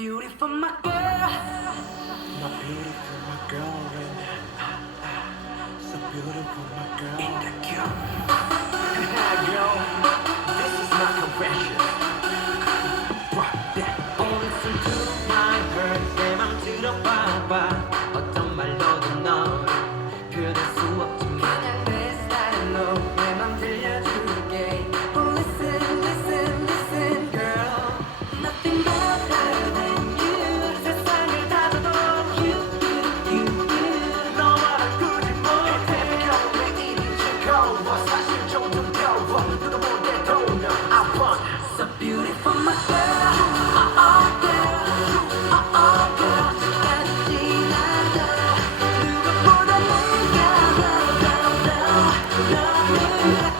beautiful, my girl. My beautiful, my girl. So beautiful, my girl. In the girl. Cause I this is my confession. Yeah.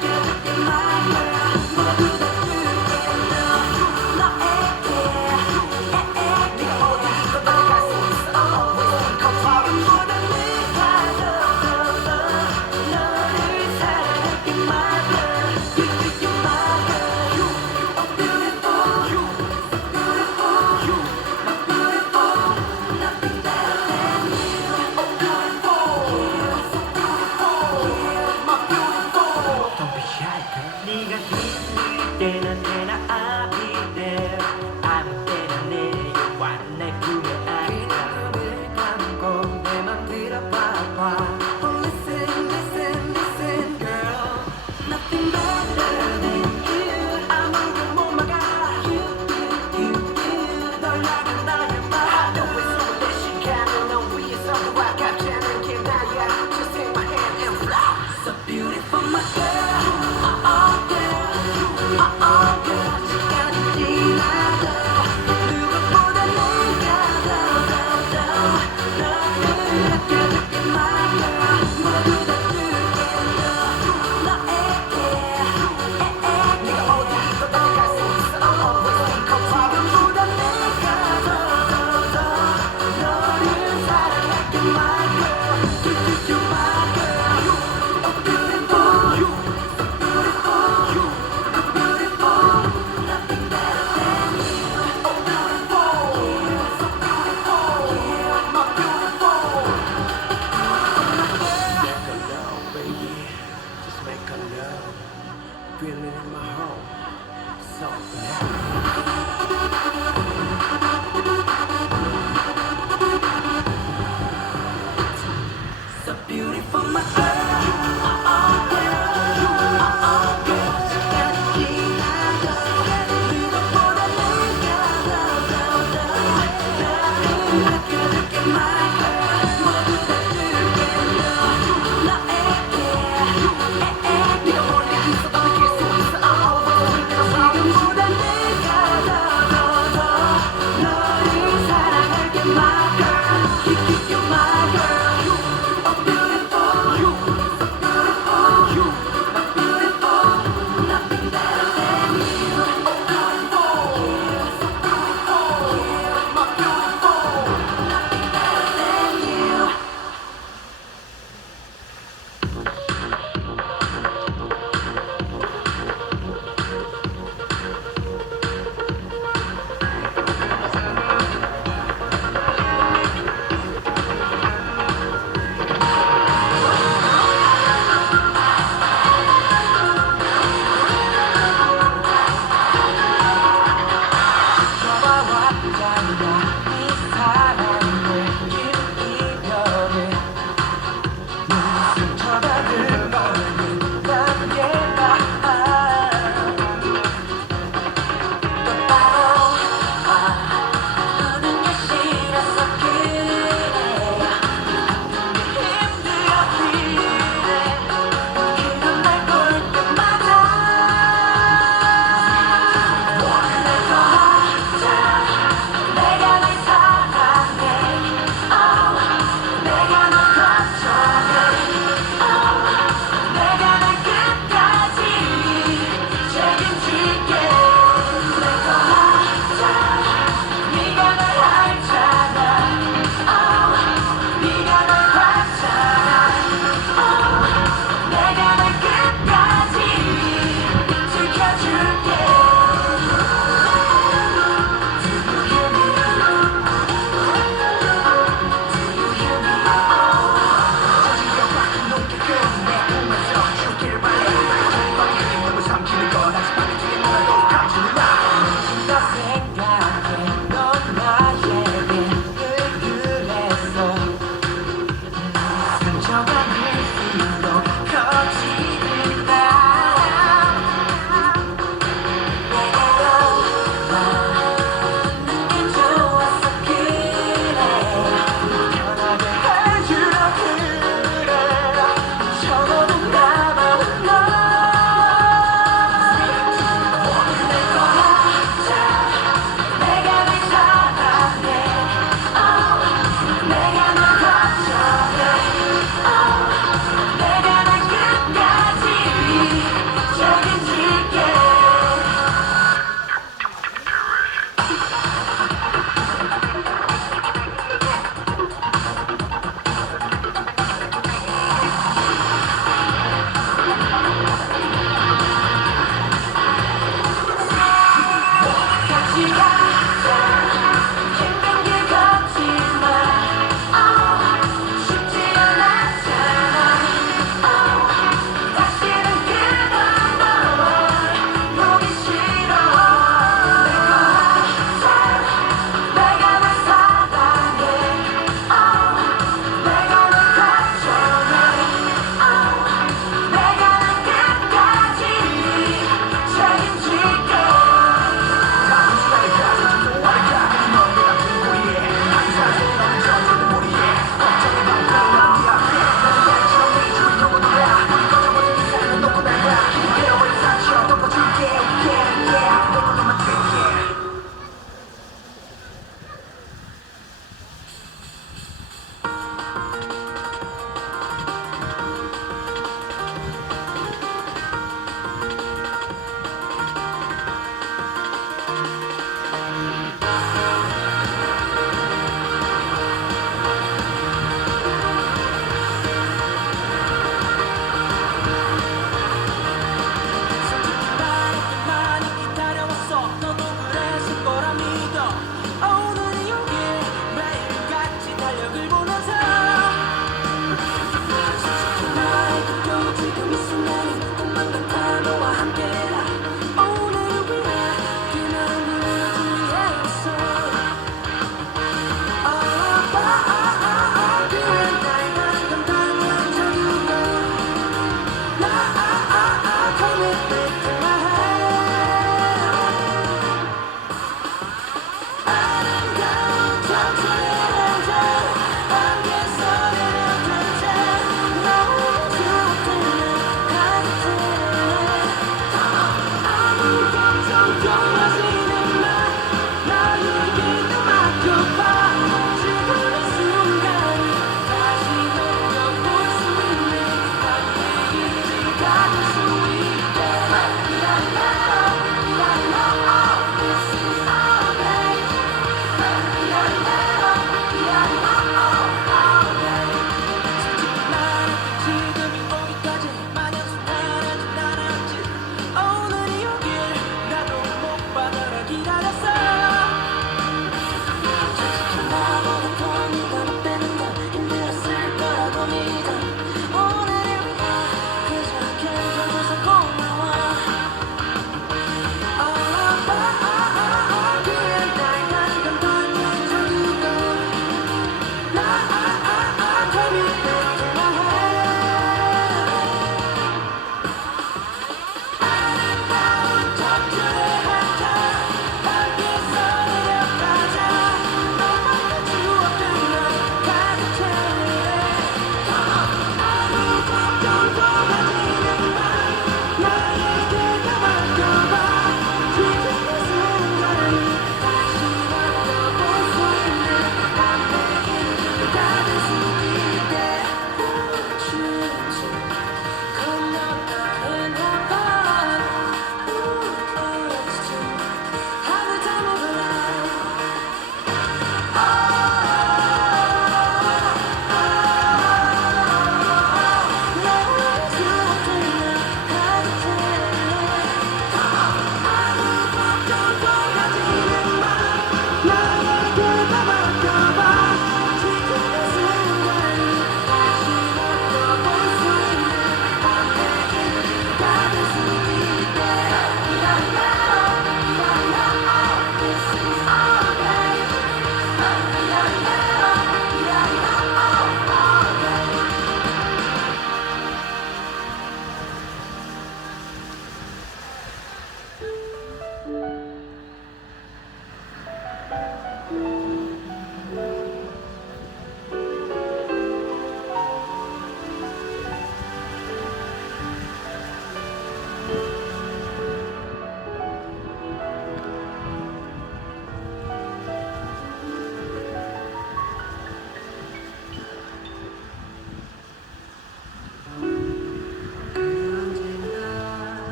ですよ。